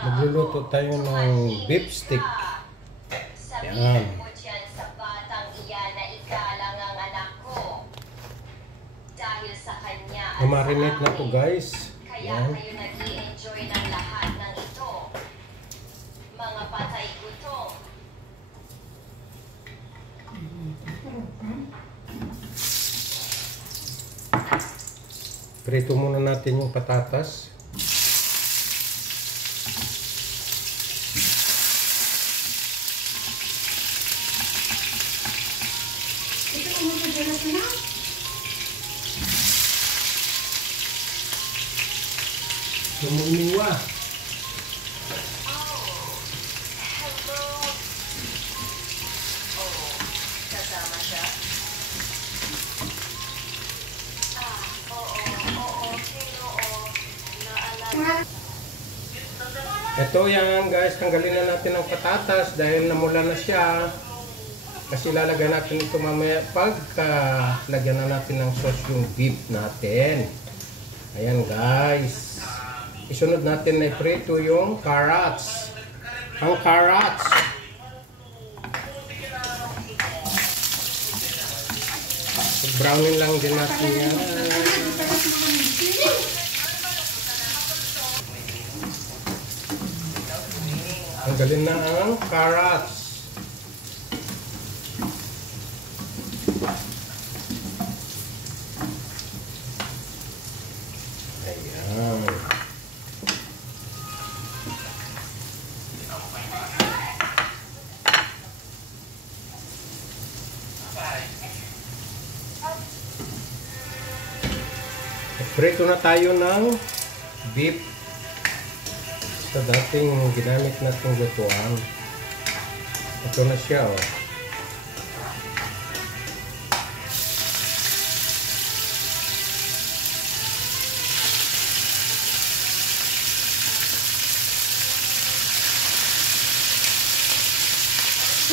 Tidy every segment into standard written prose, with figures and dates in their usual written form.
Magluluto tayo ng beef steak. Yan. Marinate na to guys. Yan. Prito muna natin yung patatas. Lumumiwa. Ito yan guys, tanggalin na natin ang patatas dahil namula na siya. Kasi lalagyan natin ito mamaya pagka lagyan na natin ng sauce yung beef natin. Ayan guys. Isunod natin na iprito yung carrots. Ang carrots. Browning lang din natin yan. Tanggalin na ang carrots. Ayan. Prito na tayo ng beef sa dating ginamit natin lutuan. Ito na siya oh.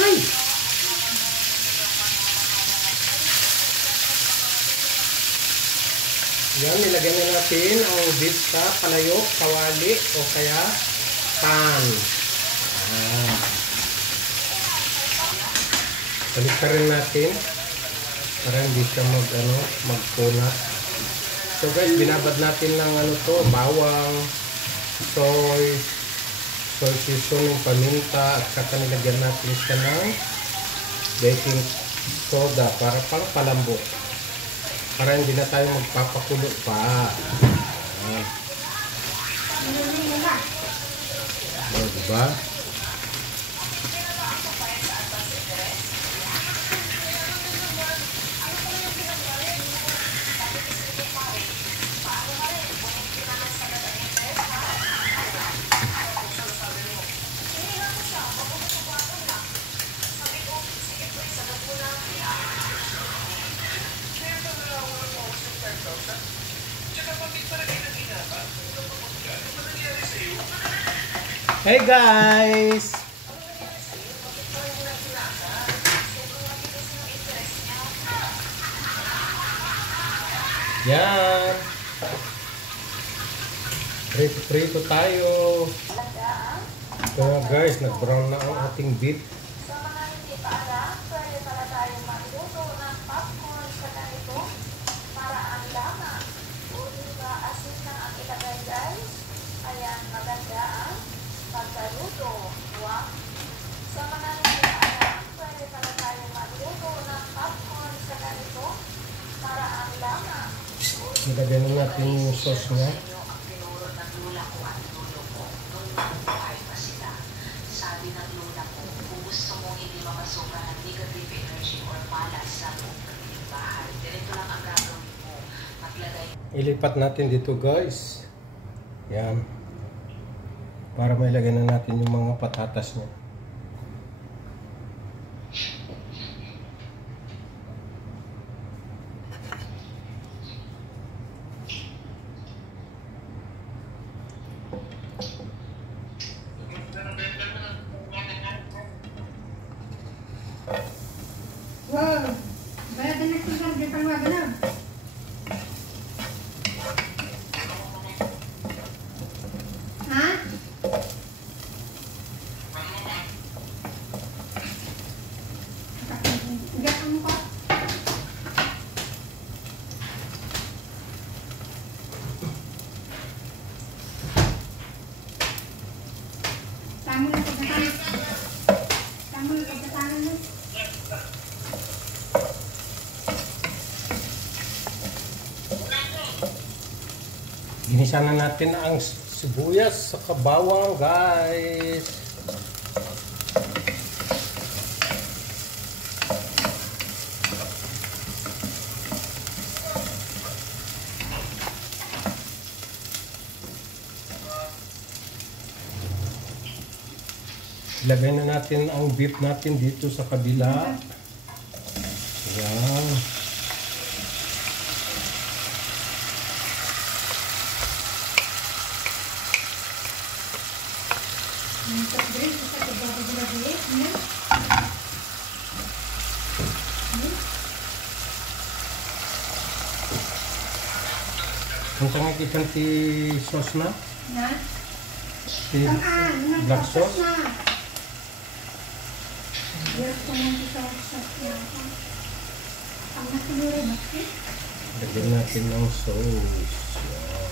Ay! Yan, nilagyan na natin ang beef sa palayok, kawali o kaya pan. Balik rin natin para hindi siya magkunat. So guys, binabad natin ng bawang, soy seasoning, paminta, at saka nilagyan natin siya ng baking soda para pang palambok. Para hindi na tayo magpapakulo pa. Diba? Hey guys! Yan! Prito tayo! Ito na guys, nag-brown na ang ating beef. Sa mga hindi pa alam, pwede pala tayong magluto ng popcorn sa ganito para ang lamang. O diba, asin lang ang ilagay guys. Ayan, maganda ang pagkaluto. Wow! Sa mga hindi pa alam, pwede pala tayong magluto ng popcorn sa ganito para ang lamang. Nilagyan na natin yung sauce niya. Sabi ng lola ko, kung gusto mong hindi mamasukan ng negative energy or malas sa buong bahay, ganito lang ang gagawin mo. Maglagay. Ilipat natin dito guys. Yan. Para mailagay na natin yung mga patatas niya. Wow! Bayad na nagsigang di pangwaga na. Ha? Ginisa na natin ang sibuyas sa bawang, guys. Ilagay na natin ang beef natin dito sa kabila. Ayan. Ang tangay ikan ti sauce na? Na? Ti black sauce? Yes, kung hindi sa sauce. Ang nasinuri ba? Lagyan natin ng sauce. Wow.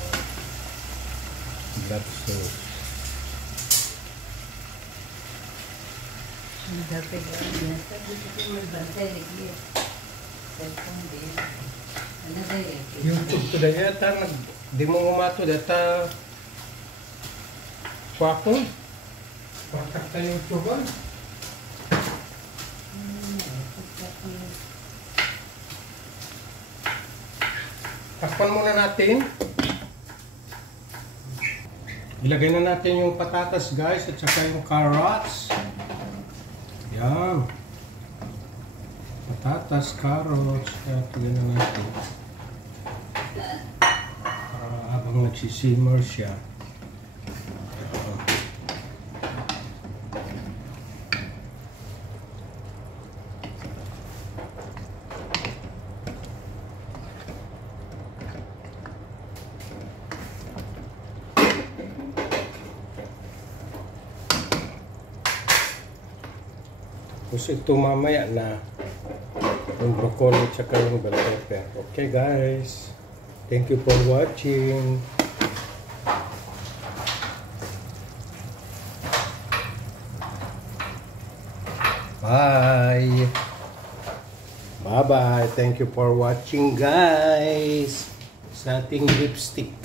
Black sauce. YouTube to daya ta di mo umato data kwako. Kwatak ta YouTube. Takpan muna natin. Ilagay na natin yung patatas, guys, at saka yung carrots. Yan. Patatas, carrots. Kaya tignan na natin. Para habang nagsisimmer siya. Yan. Tapos ito mamaya na yung broccoli at saka yung bell pepper. Okay guys, thank you for watching. Bye. Bye bye. Thank you for watching guys sa ating lipstick.